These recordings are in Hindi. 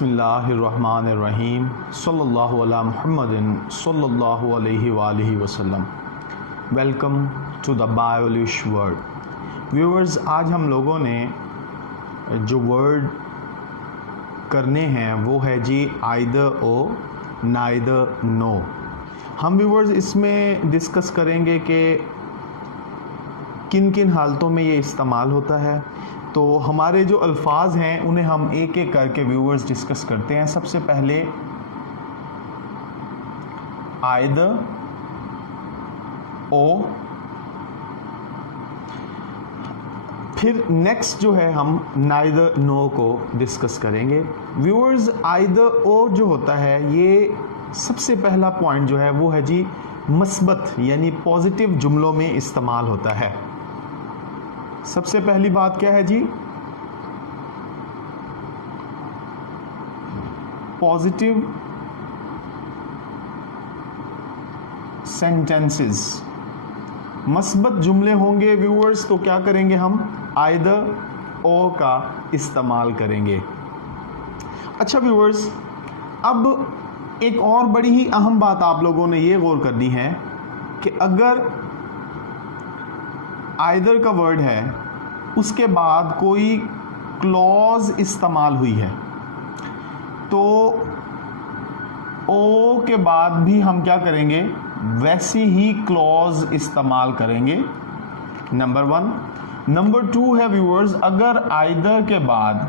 बिस्मिल्लाहिर्रहमानिर्रहीम सल्लल्लाहु अला मुहम्मदिन सल्लल्लाहु अलैहि वालिहि वसल्लम। Welcome to the Biolish world. Viewers, आज हम लोगों ने जो वर्ड करने हैं वो है जी आइदर ओ नाइदर नो। हम व्यूअर्स इसमें डिस्कस करेंगे कि किन किन हालतों में ये इस्तेमाल होता है। तो हमारे जो अल्फाज हैं उन्हें हम एक एक करके व्यूअर्स डिस्कस करते हैं। सबसे पहले आइदर ओ, फिर नेक्स्ट जो है हम नाइदर नो को डिस्कस करेंगे। व्यूअर्स, आइदर ओ जो होता है ये सबसे पहला पॉइंट जो है वो है जी मस्बत यानी पॉजिटिव जुमलों में इस्तेमाल होता है। सबसे पहली बात क्या है जी, पॉजिटिव सेंटेंसेस। मस्बत जुमले होंगे व्यूअर्स तो क्या करेंगे हम आइदर ओ का इस्तेमाल करेंगे। अच्छा व्यूअर्स, अब एक और बड़ी ही अहम बात आप लोगों ने ये गौर करनी है कि अगर आइदर का वर्ड है उसके बाद कोई क्लॉज इस्तेमाल हुई है तो ओ के बाद भी हम क्या करेंगे, वैसी ही क्लॉज इस्तेमाल करेंगे। Number one. नंबर टू है व्यूअर्स, अगर आइदर के बाद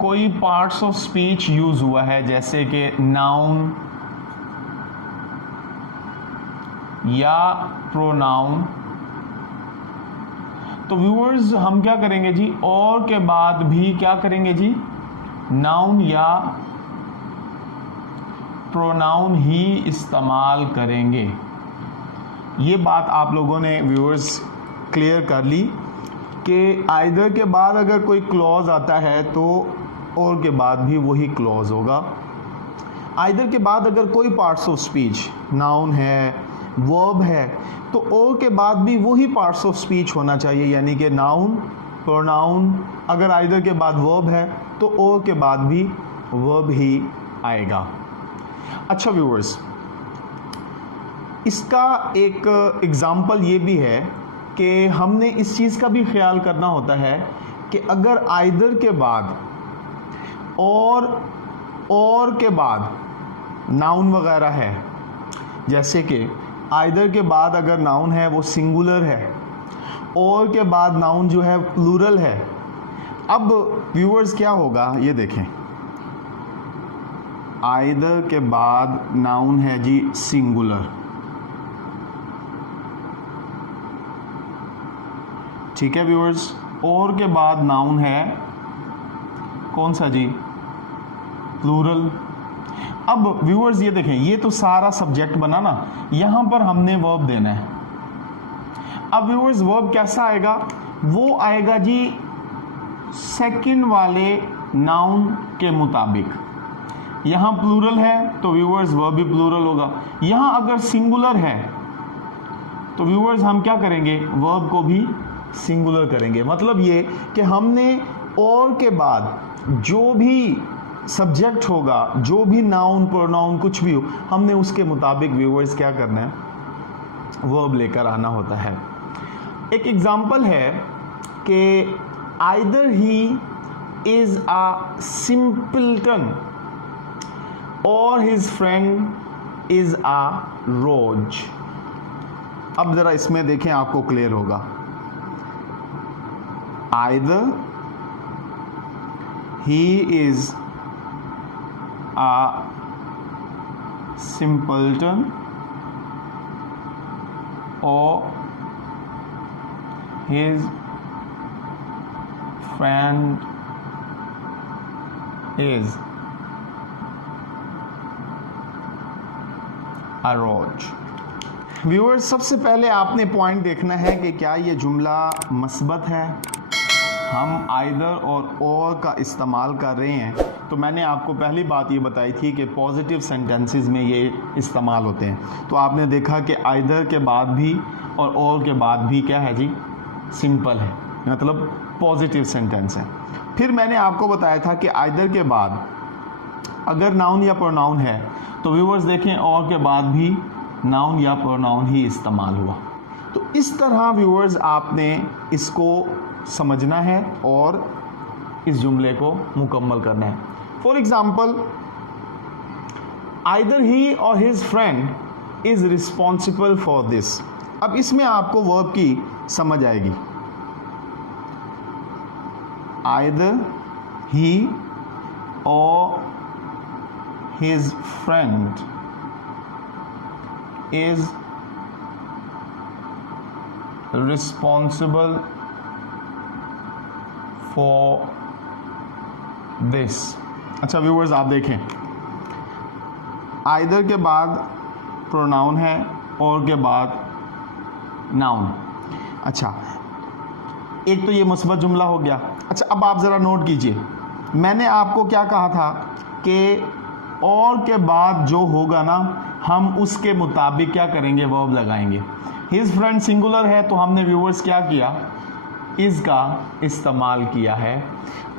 कोई पार्ट्स ऑफ स्पीच यूज हुआ है जैसे कि नाउन या प्रोनाउन, तो व्यूअर्स हम क्या करेंगे जी, और के बाद भी क्या करेंगे जी, नाउन या प्रोनाउन ही इस्तेमाल करेंगे। ये बात आप लोगों ने व्यूअर्स क्लियर कर ली कि आइदर के बाद अगर कोई क्लॉज आता है तो और के बाद भी वही क्लॉज होगा। आइदर के बाद अगर कोई पार्ट्स ऑफ स्पीच नाउन है, वर्ब है, तो और के बाद भी वही पार्ट्स ऑफ स्पीच होना चाहिए यानी कि नाउन, प्रोनाउन। अगर आइदर के बाद वर्ब है तो और के बाद भी वर्ब ही आएगा। अच्छा व्यूअर्स, इसका एक एग्जाम्पल ये भी है कि हमने इस चीज़ का भी ख्याल करना होता है कि अगर आइदर के बाद और के बाद नाउन वगैरह है, जैसे कि आइदर के बाद अगर नाउन है वो सिंगुलर है और के बाद नाउन जो है प्लूरल है। अब व्यूअर्स क्या होगा ये देखें, आइदर के बाद नाउन है जी सिंगुलर, ठीक है व्यूअर्स, और के बाद नाउन है कौन सा जी, प्लूरल। अब व्यूअर्स ये देखें, ये तो सारा सब्जेक्ट बना ना, यहां पर हमने वर्ब देना है। अब व्यूअर्स वर्ब कैसा आएगा, वो आएगा जी सेकंड वाले नाउन के मुताबिक। यहां प्लूरल है तो व्यूअर्स वर्ब भी प्लूरल होगा। यहां अगर सिंगुलर है तो व्यूअर्स हम क्या करेंगे, वर्ब को भी सिंगुलर करेंगे। मतलब ये कि हमने और के बाद जो भी सब्जेक्ट होगा, जो भी नाउन प्रोनाउन कुछ भी हो, हमने उसके मुताबिक व्यूअर्स क्या करना है, वर्ब लेकर आना होता है। एक एग्जांपल है कि either he is a simpleton और हिज फ्रेंड इज अ रोज। अब जरा इसमें देखें, आपको क्लियर होगा। Either he is a simpleton or his friend is a roach। Viewers, सबसे पहले आपने पॉइंट देखना है कि क्या ये जुमला मस्बत है, हम आइदर और का इस्तेमाल कर रहे हैं। तो मैंने आपको पहली बात ये बताई थी कि पॉजिटिव सेंटेंसेस में ये इस्तेमाल होते हैं। तो आपने देखा कि आइदर के बाद भी और के बाद भी क्या है जी, सिंपल है, मतलब पॉजिटिव सेंटेंस है। फिर मैंने आपको बताया था कि आइदर के बाद अगर नाउन या प्रोनाउन है तो व्यूअर्स देखें और के बाद भी नाउन या प्रोनाउन ही इस्तेमाल हुआ। तो इस तरह व्यूअर्स आपने इसको समझना है और इस जुमले को मुकम्मल करना है। फॉर एग्जाम्पल, आइदर ही और his friend is responsible for this. अब इसमें आपको वर्ब की समझ आएगी। आइदर ही और his friend is responsible for this। अच्छा व्यूअर्स आप देखें, आइदर के बाद प्रोनाउन है और के बाद नाउन। अच्छा, एक तो ये मुस्बत जुमला हो गया। अच्छा, अब आप ज़रा नोट कीजिए, मैंने आपको क्या कहा था कि और के बाद जो होगा ना, हम उसके मुताबिक क्या करेंगे, वर्ब लगाएंगे। हिज फ्रेंड सिंगुलर है तो हमने व्यूअर्स क्या किया, इज का इस्तेमाल किया है।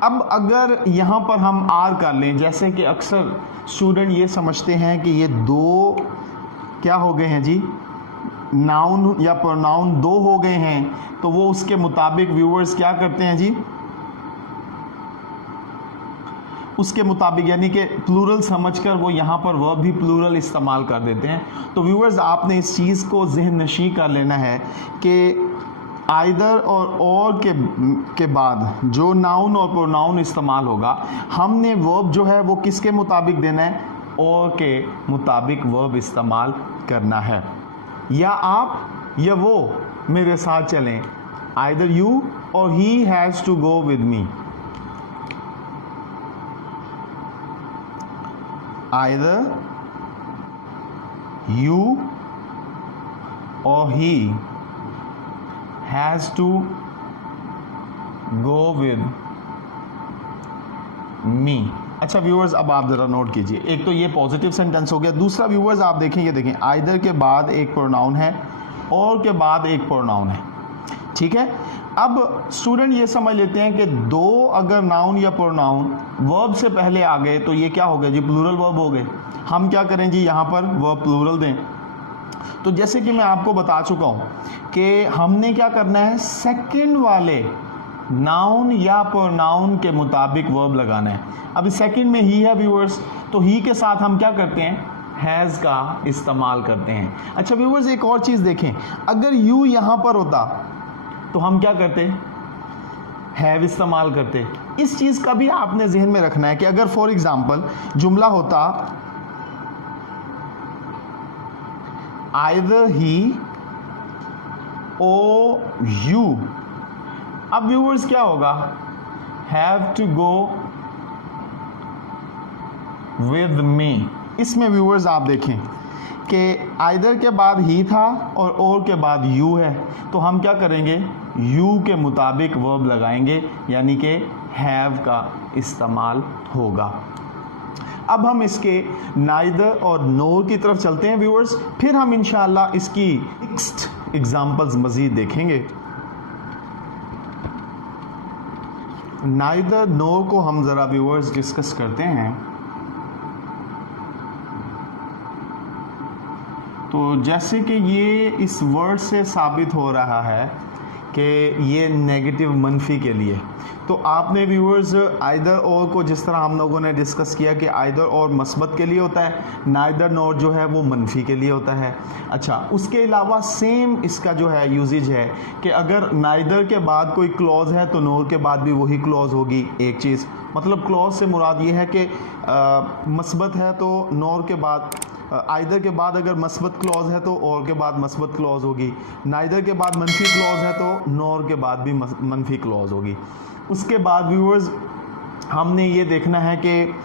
अब अगर यहाँ पर हम आर कर लें, जैसे कि अक्सर स्टूडेंट ये समझते हैं कि ये दो क्या हो गए हैं जी, नाउन या प्रोनाउन दो हो गए हैं, तो वो उसके मुताबिक व्यूअर्स क्या करते हैं जी, उसके मुताबिक यानी कि प्लूरल समझकर वो यहाँ पर वर्ब भी प्लूरल इस्तेमाल कर देते हैं। तो व्यूअर्स आपने इस चीज़ को ज़हन नशी कर लेना है कि आइदर और के बाद जो नाउन और प्रोनाउन इस्तेमाल होगा, हमने वर्ब जो है वो किसके मुताबिक देना है, और के मुताबिक वर्ब इस्तेमाल करना है। या आप या वो मेरे साथ चलें, आइदर यू और he has to go with me. Either you or he has to go with me। अच्छा व्यूअर्स, अब आप ज़रा नोट कीजिए, एक तो ये पॉजिटिव सेंटेंस हो गया। दूसरा व्यूअर्स आप देखें, ये देखें, आइदर के बाद एक प्रोनाउन है और के बाद एक प्रोनाउन है, ठीक है। अब स्टूडेंट ये समझ लेते हैं कि दो अगर नाउन या प्रोनाउन वर्ब से पहले आ गए तो ये क्या हो गए जी, प्लूरल वर्ब हो गए। हम क्या करें जी, यहाँ पर वर्ब प्लूरल दें। तो जैसे कि मैं आपको बता चुका हूँ कि हमने क्या करना है, सेकंड वाले नाउन या प्रोनाउन के मुताबिक वर्ब लगाना है। अब सेकंड में ही है व्यूअर्स, तो ही के साथ हम क्या करते हैं, हैज़ का इस्तेमाल करते हैं। अच्छा व्यूअर्स, एक और चीज़ देखें, अगर यू यहाँ पर होता तो हम क्या करते, हैव इस्तेमाल करते। इस चीज़ का भी आपने जहन में रखना है कि अगर फॉर एग्जाम्पल जुमला होता आइदर ही ओ यू, अब व्यूअर्स क्या होगा, have to go with me. इसमें व्यूअर्स आप देखें कि आइदर के बाद ही था और के बाद यू है, तो हम क्या करेंगे, यू के मुताबिक वर्ब लगाएंगे, यानी कि हैव का इस्तेमाल होगा। अब हम इसके नाइदर और नोर की तरफ चलते हैं व्यूअर्स, फिर हम इंशाअल्लाह इसकी नेक्स्ट एग्जांपल्स मजीद देखेंगे। नाइदर नोर को हम ज़रा व्यूअर्स डिस्कस करते हैं। तो जैसे कि ये इस वर्ड से साबित हो रहा है कि ये नेगेटिव मनफी के लिए, तो आपने व्यूअर्स आइदर और को जिस तरह हम लोगों ने डिस्कस किया कि आइदर और मस्बत के लिए होता है, नाइदर नोर जो है वो मनफी के लिए होता है। अच्छा, उसके अलावा सेम इसका जो है यूजेज है कि अगर नाइदर के बाद कोई क्लॉज है तो नोर के बाद भी वही क्लॉज होगी। एक चीज़ मतलब क्लॉज से मुराद ये है कि मस्बत है तो नोर के बाद, आइदर के बाद अगर मस्बत क्लॉज है तो और के बाद मस्बत क्लॉज होगी, नाइदर के बाद मनफी क्लॉज है तो नोर के बाद भी मनफी क्लॉज होगी। उसके बाद व्यूअर्स हमने ये देखना है कि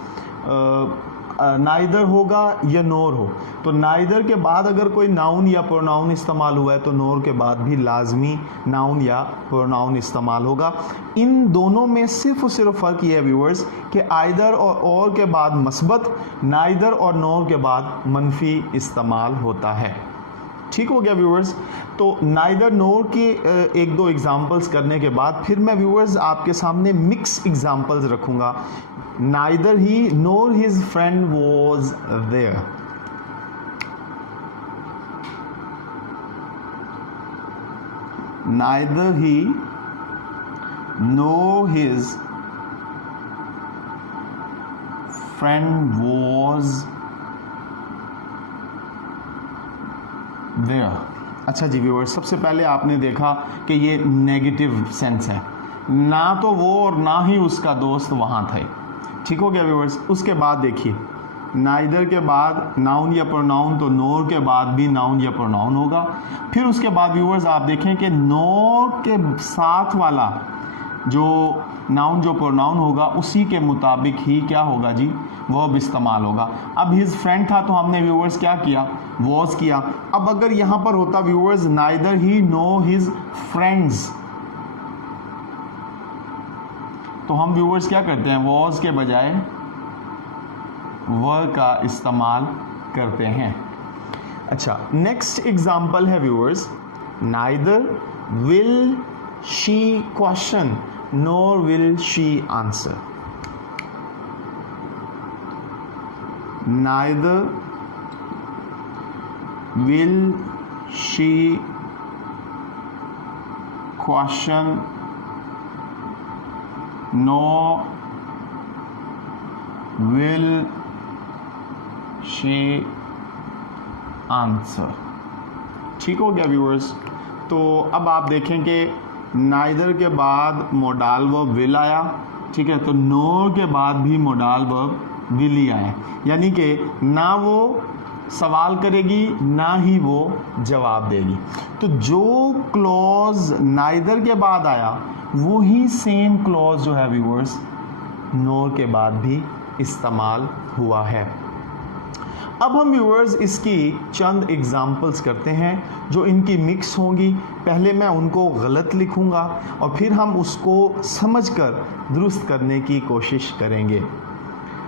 नाइदर होगा या नोर हो, तो नाइदर के बाद अगर कोई नाउन या प्रोनाउन इस्तेमाल हुआ है तो नोर के बाद भी लाजमी नाउन या प्रोनाउन इस्तेमाल होगा। इन दोनों में सिर्फ और सिर्फ फ़र्क ये है व्यूअर्स कि आइदर और के बाद मस्बत, नाइदर और नोर के बाद मनफी इस्तेमाल होता है। ठीक हो गया व्यूअर्स। तो नाइदर नोर के एक दो एग्जांपल्स करने के बाद फिर मैं व्यूअर्स आपके सामने मिक्स एग्जांपल्स रखूंगा। Neither he nor his friend was there. Neither he nor his friend was there। अच्छा जी व्यूअर्स, सबसे पहले आपने देखा कि ये नेगेटिव सेंस है, ना तो वो और ना ही उसका दोस्त वहाँ थे। ठीक हो गया व्यूअर्स। उसके बाद देखिए, नाइदर के बाद नाउन या प्रोनाउन, तो नोर के बाद भी नाउन या प्रोनाउन होगा। फिर उसके बाद व्यूअर्स आप देखें कि नोर के साथ वाला जो नाउन जो प्रोनाउन होगा उसी के मुताबिक ही क्या होगा जी, वर्ब इस्तेमाल होगा। अब हिज फ्रेंड था तो हमने व्यूअर्स क्या किया, वॉज किया। अब अगर यहां पर होता viewers neither he nor his friends, तो हम व्यूअर्स क्या करते हैं, वॉज के बजाय वर का इस्तेमाल करते हैं। अच्छा, नेक्स्ट एग्जाम्पल है viewers, neither will she question nor will she answer। neither will she question nor will she answer। ठीक हो गया व्यूअर्स। तो अब आप देखें कि नाइदर के बाद मोडाल वर्ब विल आया, ठीक है, तो नोर के बाद भी मोडाल वर्ब विल ही आया, यानी कि ना वो सवाल करेगी ना ही वो जवाब देगी। तो जो क्लॉज नाइदर के बाद आया वही सेम क्लॉज जो है व्यूअर्स नोर के बाद भी इस्तेमाल हुआ है। अब हम व्यूअर्स इसकी चंद एग्जाम्पल्स करते हैं जो इनकी मिक्स होंगी। पहले मैं उनको गलत लिखूंगा और फिर हम उसको समझकर दुरुस्त करने की कोशिश करेंगे।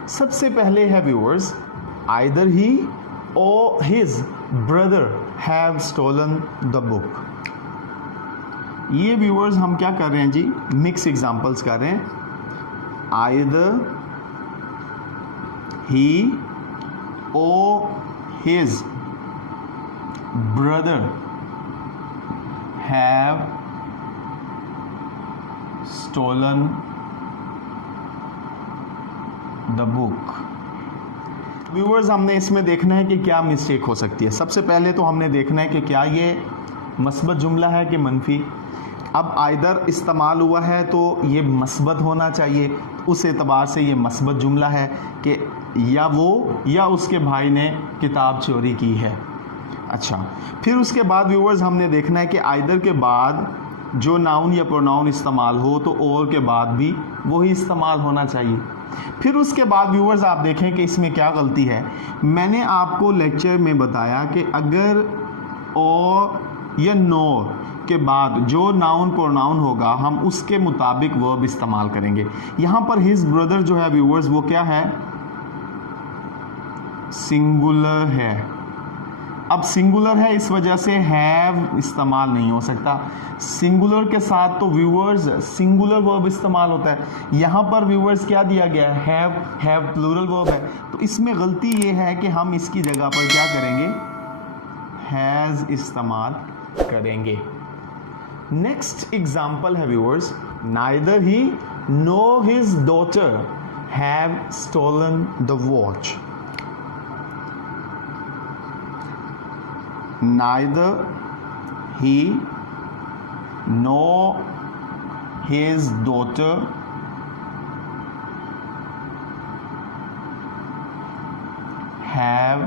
सबसे पहले है व्यूअर्स, आइदर ही और his brother have stolen the book. ये व्यूअर्स हम क्या कर रहे हैं जी, मिक्स एग्जाम्पल्स कर रहे हैं। Either he or his brother have stolen the book। Viewers हमने इसमें देखना है कि क्या मिस्टेक हो सकती है। सबसे पहले तो हमने देखना है कि क्या ये मस्बत जुमला है कि मनफी। अब आइदर इस्तेमाल हुआ है तो ये मस्बत होना चाहिए, उस एतबार से ये मस्बत जुमला है कि या वो या उसके भाई ने किताब चोरी की है। अच्छा, फिर उसके बाद व्यूअर्स हमने देखना है कि आइदर के बाद जो नाउन या प्रोनाउन इस्तेमाल हो तो और के बाद भी वही इस्तेमाल होना चाहिए। फिर उसके बाद व्यूअर्स आप देखें कि इसमें क्या गलती है। मैंने आपको लेक्चर में बताया कि अगर और या नोर के बाद जो नाउन प्रोनाउन होगा हम उसके मुताबिक वर्ब इस्तेमाल करेंगे। यहाँ पर हिज ब्रदर जो है व्यूअर्स वो क्या है, सिंगुलर है। अब सिंगुलर है इस वजह से हैव इस्तेमाल नहीं हो सकता। सिंगुलर के साथ तो व्यूअर्स सिंगुलर वर्ब इस्तेमाल होता है। यहाँ पर व्यूअर्स क्या दिया गया है, हैव प्लूरल वर्ब है। तो इसमें गलती ये है कि हम इसकी जगह पर क्या करेंगे, हैज इस्तेमाल करेंगे। नेक्स्ट एग्जाम्पल है viewers, neither he nor his daughter have stolen the watch. neither he nor his daughter have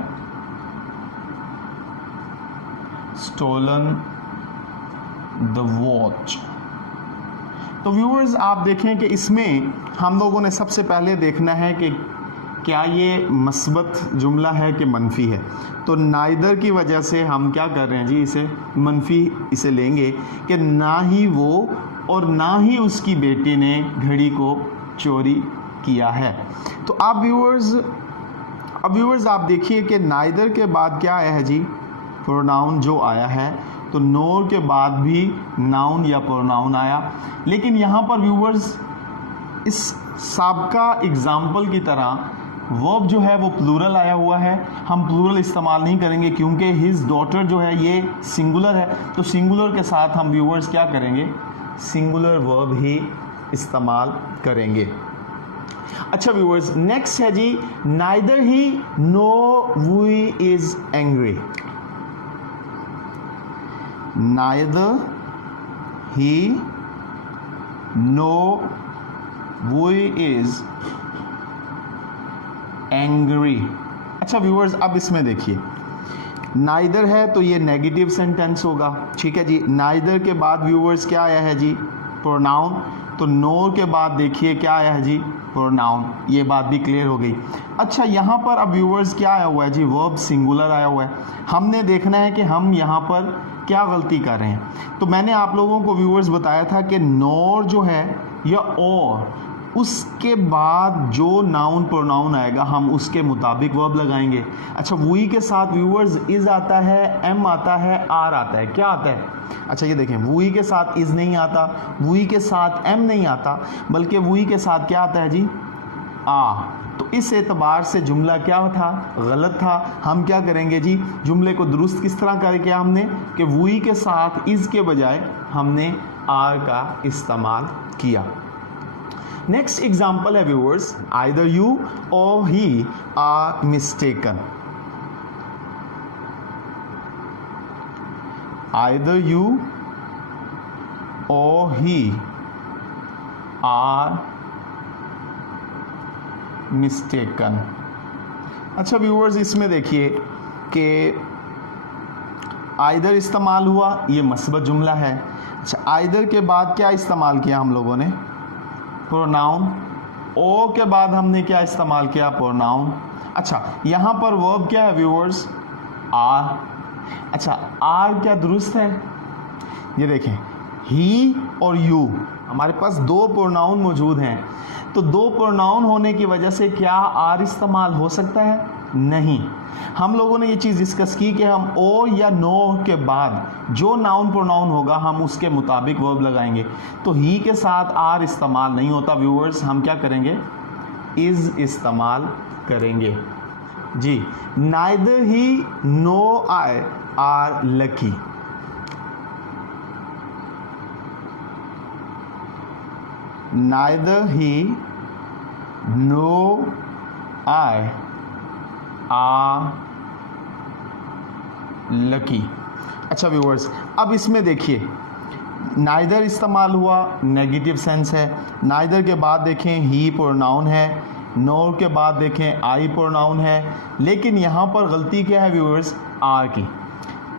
stolen the watch। तो व्यूअर्स आप देखें कि इसमें हम लोगों ने सबसे पहले देखना है कि क्या ये मस्बत जुमला है कि मनफी है। तो नाइदर की वजह से हम क्या कर रहे हैं जी, इसे मनफी इसे लेंगे कि ना ही वो और ना ही उसकी बेटी ने घड़ी को चोरी किया है। तो आप व्यूअर्स आप देखिए कि नाइदर के बाद क्या आया है जी, प्रोनाउन जो आया है, तो नोर के बाद भी नाउन या प्रोनाउन आया। लेकिन यहाँ पर व्यूअर्स इस साबका एग्जाम्पल की तरह वर्ब जो है वो प्लूरल आया हुआ है। हम प्लूरल इस्तेमाल नहीं करेंगे क्योंकि हिज डॉटर जो है ये सिंगुलर है, तो सिंगुलर के साथ हम व्यूअर्स क्या करेंगे, सिंगुलर वर्ब ही इस्तेमाल करेंगे। अच्छा व्यूअर्स, नेक्स्ट है जी neither he nor we is angry. Neither he nor we is angry. अच्छा व्यूअर्स, अब इसमें देखिए नाइदर है तो ये नेगेटिव सेंटेंस होगा, ठीक है जी। नाइदर के बाद व्यूअर्स क्या आया है जी, प्रोनाउन। तो नोर के बाद देखिए क्या आया है जी, प्रोनाउन। ये बात भी क्लियर हो गई। अच्छा यहाँ पर अब व्यूअर्स क्या आया हुआ है जी, वर्ब सिंगुलर आया हुआ है। हमने देखना है कि हम यहाँ पर क्या गलती कर रहे हैं। तो मैंने आप लोगों को व्यूअर्स बताया था कि नोर जो है या और उसके बाद जो नाउन प्रोनाउन आएगा हम उसके मुताबिक वर्ब लगाएंगे। अच्छा वी के साथ व्यूअर्स इज आता है, एम आता है, आर आता है, क्या आता है। अच्छा ये देखें, वी के साथ इज नहीं आता, वी के साथ एम नहीं आता, बल्कि वी के साथ क्या आता है जी, आ। तो इस एतबार से जुमला क्या था, गलत था। हम क्या करेंगे जी, जुमले को दुरुस्त किस तरह करके हमने कि वी के साथ इज के बजाय हमने आर का इस्तेमाल किया। नेक्स्ट एग्जाम्पल है व्यूअर्स, आइदर यू और ही आर मिस्टेकन। आइदर यू और ही आर मिस्टेकन। अच्छा व्यूअर्स, इसमें देखिए कि आइदर इस्तेमाल हुआ, ये मस्बत जुमला है। अच्छा आइदर के बाद क्या इस्तेमाल किया हम लोगों ने, प्रोनाउन। ओ के बाद हमने क्या इस्तेमाल किया, प्रोनाउन। अच्छा यहाँ पर वर्ब क्या है व्यूअर्स, आर। अच्छा आर क्या दुरुस्त है, ये देखें ही और यू, हमारे पास दो प्रोनाउन मौजूद हैं। तो दो प्रोनाउन होने की वजह से क्या आर इस्तेमाल हो सकता है, नहीं। हम लोगों ने ये चीज़ डिस्कस की कि हम ओ या नो के बाद जो नाउन प्रोनाउन होगा हम उसके मुताबिक वर्ब लगाएंगे। तो ही के साथ आर इस्तेमाल नहीं होता व्यूअर्स, हम क्या करेंगे, इज इस्तेमाल करेंगे जी। Neither he nor I are lucky. Neither he nor I are lucky. अच्छा व्यूअर्स, अब इसमें देखिए नाइदर इस्तेमाल हुआ, नेगेटिव सेंस है। नाइदर के बाद देखें ही प्रोनाउन है, नोर के बाद देखें आई प्रोनाउन है। लेकिन यहाँ पर गलती क्या है व्यूअर्स, आर की।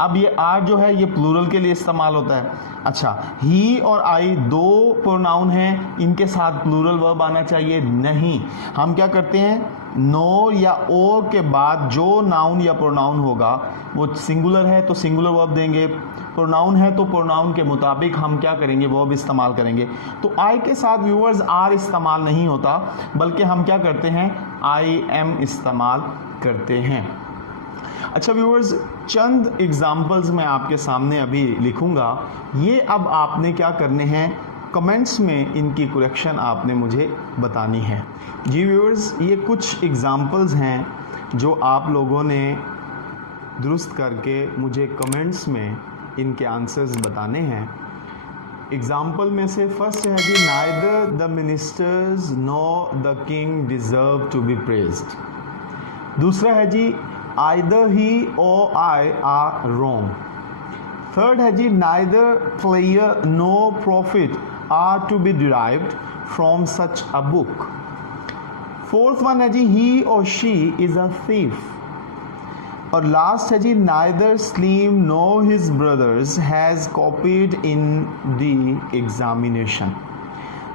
अब ये आर जो है ये प्लूरल के लिए इस्तेमाल होता है। अच्छा ही और आई दो प्रोनाउन हैं, इनके साथ प्लूरल वर्ब आना चाहिए, नहीं। हम क्या करते हैं, नो या ओ के बाद जो नाउन या प्रोनाउन होगा वो सिंगुलर है तो सिंगुलर वर्ब देंगे, प्रोनाउन है तो प्रोनाउन के मुताबिक हम क्या करेंगे, वर्ब इस्तेमाल करेंगे। तो आई के साथ व्यूअर्स आर इस्तेमाल नहीं होता, बल्कि हम क्या करते हैं, आई एम इस्तेमाल करते हैं। अच्छा व्यूअर्स, चंद एग्जाम्पल्स मैं आपके सामने अभी लिखूंगा, ये अब आपने क्या करने हैं, कमेंट्स में इनकी करेक्शन आपने मुझे बतानी है जी। व्यूअर्स, ये कुछ एग्जाम्पल्स हैं जो आप लोगों ने दुरुस्त करके मुझे कमेंट्स में इनके आंसर्स बताने हैं। एग्जाम्पल में से फर्स्ट है जी, neither the ministers nor the king deserve to be praised. दूसरा है जी, आइदर ही और आई आर रॉन्ग। थर्ड है जी, neither pleasure nor profit are to be derived from such a book. Fourth one है जी, he or she is a thief. और लास्ट है जी, neither Salim nor his brothers has copied in the examination.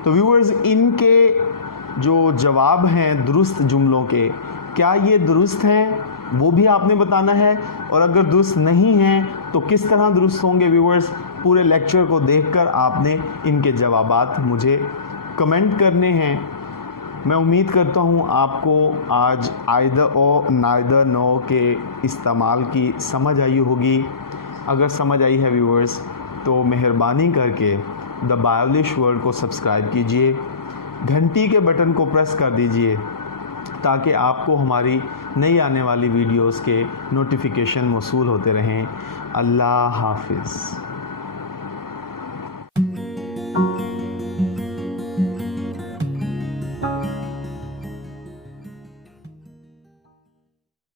तो व्यूअर्स, इनके जो जवाब हैं दुरुस्त जुमलों के, क्या ये दुरुस्त हैं वो भी आपने बताना है, और अगर दुरुस्त नहीं हैं तो किस तरह दुरुस्त होंगे व्यूअर्स, पूरे लेक्चर को देखकर आपने इनके जवाबात मुझे कमेंट करने हैं। मैं उम्मीद करता हूँ आपको आज आइदर और नाइदर नो के इस्तेमाल की समझ आई होगी। अगर समझ आई है व्यूअर्स तो मेहरबानी करके द बायोलिश वर्ल्ड को सब्सक्राइब कीजिए, घंटी के बटन को प्रेस कर दीजिए ताकि आपको हमारी नई आने वाली वीडियोस के नोटिफिकेशन मौसूल होते रहें। अल्लाह हाफिज़।